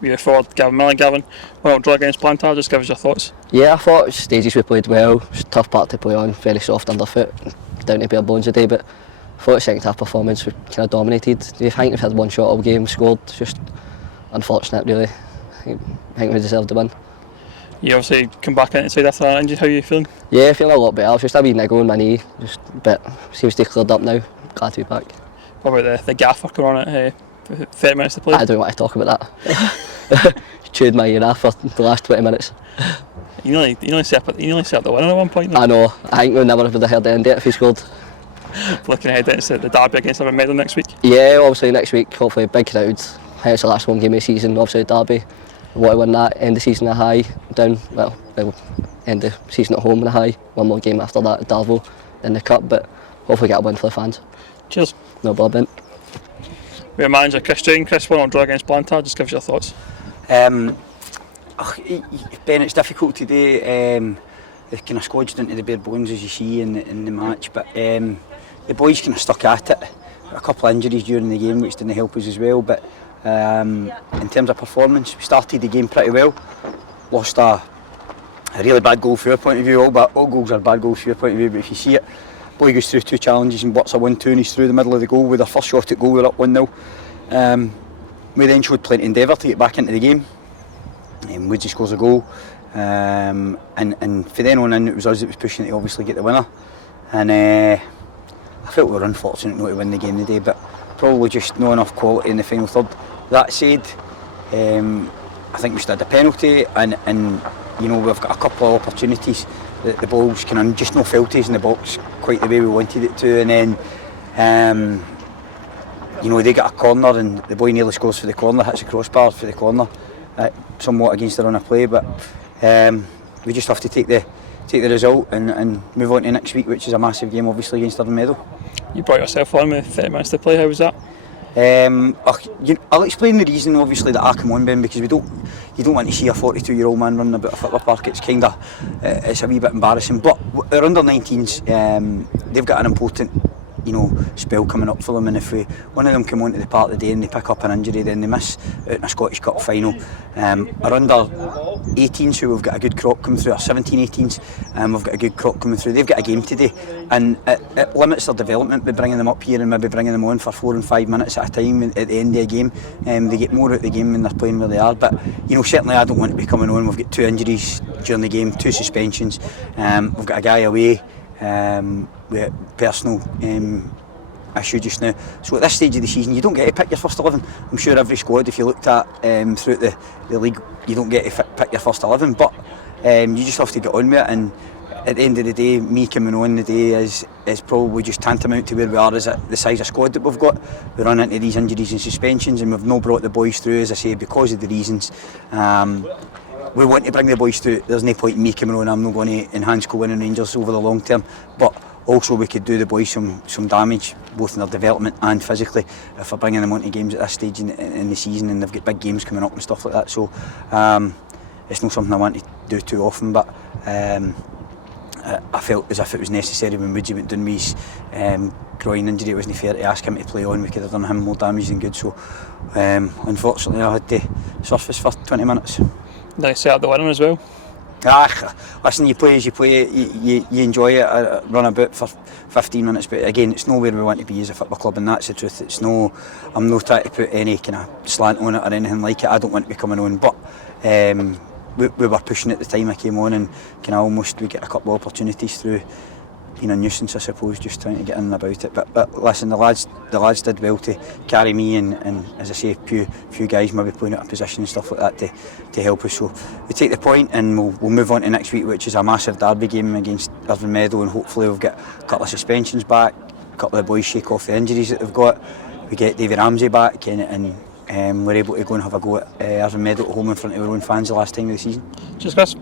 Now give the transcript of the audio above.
We forward Gavin Millar. Gavin, why not draw against Blantyre? Just give us your thoughts. Yeah, I thought stages we played well. It was a tough part to play on, very soft underfoot, down to bare bones today. But I thought the second half performance we kind of dominated. I think we've had one shot all game, scored. Just unfortunate, really. I think we deserved the win. You obviously come back inside after that injury. How are you feeling? Yeah, feeling a lot better. It's just a wee niggle in my knee, but seems to have cleared up now. Glad to be back. What about the gaffer coming on at 30 minutes to play? I don't want to talk about that. Chewed my ear off for the last 20 minutes. You nearly set up the winner at one point. I know. I think we never would have heard the end of it if he scored. Looking ahead into the derby against Gavin next week. Yeah, obviously next week, hopefully big crowds. I think it's the last home game of the season, obviously derby. We want to win that, end the season at high, down, well, end the season at home in a high. One more game after that at Darvo in the cup, but hopefully get a win for the fans. Cheers. No bother, Ben. We're manager Chris Jane. Chris, why not draw against Blantyre? Just give us your thoughts. Ben, it's difficult today. The kind of squad's down to the bare bones as you see in the match, but the boys kind of stuck at it. A couple of injuries during the game which didn't help us as well, but in terms of performance, we started the game pretty well. Lost a really bad goal from your point of view. All goals are bad goals from your point of view, but if you see it, boy goes through 2 challenges and butts a 1-2 and he's through the middle of the goal with their first shot at goal. We're up 1-0. We then showed plenty of endeavour to get back into the game. Woodsy scores a goal, and for then on in it was us that was pushing to obviously get the winner. And I felt we were unfortunate not to win the game today, but probably just not enough quality in the final third. That said, I think we still had a penalty, and you know, we've got a couple of opportunities that the ball's kind of just no felties in the box quite the way we wanted it to, and then you know, they got a corner and the boy nearly scores for the corner, hits the crossbar for the corner, somewhat against the run of play, but we just have to take the result and move on to next week, which is a massive game obviously against Irvine Meadow. You brought yourself on with 30 minutes to play. How was that? I'll explain the reason obviously that I come on, Ben, because you don't want to see a 42-year-old man running about a football park. It's it's a wee bit embarrassing, but our under-19s, they've got an important, you know, spell coming up for them, and if one of them come onto the park today and they pick up an injury, then they miss out in a Scottish Cup final. Our under-18s, who we've got a good crop coming through, our 17-18s, we've got a good crop coming through. They've got a game today, and it limits their development by bringing them up here and maybe bringing them on for 4 and 5 minutes at a time at the end of a game. They get more out of the game when they're playing where they are, but you know, certainly I don't want to be coming on. We've got 2 injuries during the game, 2 suspensions. We've got a guy away with personal issue just now. So at this stage of the season, you don't get to pick your first 11. I'm sure every squad, if you looked at throughout the league, you don't get to pick your first 11, but you just have to get on with it. And at the end of the day, me coming on the day is probably just tantamount to where we are as the size of squad that we've got. We run into these injuries and suspensions, and we've not brought the boys through, as I say, because of the reasons. We want to bring the boys through. There's no point in me coming on. I'm not going to enhance Kilwinning Rangers over the long term, but also we could do the boys some damage, both in their development and physically, if we're bringing them onto games at this stage in the season, and they've got big games coming up and stuff like that. So it's not something I want to do too often, but I felt as if it was necessary when Woodsy went down with his groin injury. It wasn't fair to ask him to play on. We could have done him more damage than good, so unfortunately I had to surface for 20 minutes. Did I set up the winner as well? Listen, you play as you play, you enjoy it, run about for 15 minutes, but again, it's not where we want to be as a football club, and that's the truth. I'm not trying to put any kind of slant on it or anything like it. I don't want to be coming on, but we were pushing at the time I came on, and kind of almost we get a couple of opportunities through, you know, nuisance, I suppose, just trying to get in and about it. But listen, the lads did well to carry me, and as I say, a few guys maybe playing out of position and stuff like that to help us. So we take the point, and we'll move on to next week, which is a massive derby game against Irvine Meadow, and hopefully we'll get a couple of suspensions back, a couple of the boys shake off the injuries that they've got. We get David Ramsey back, and we're able to go and have a go at Irvine Meadow at home in front of our own fans the last time of the season. Cheers, Chris.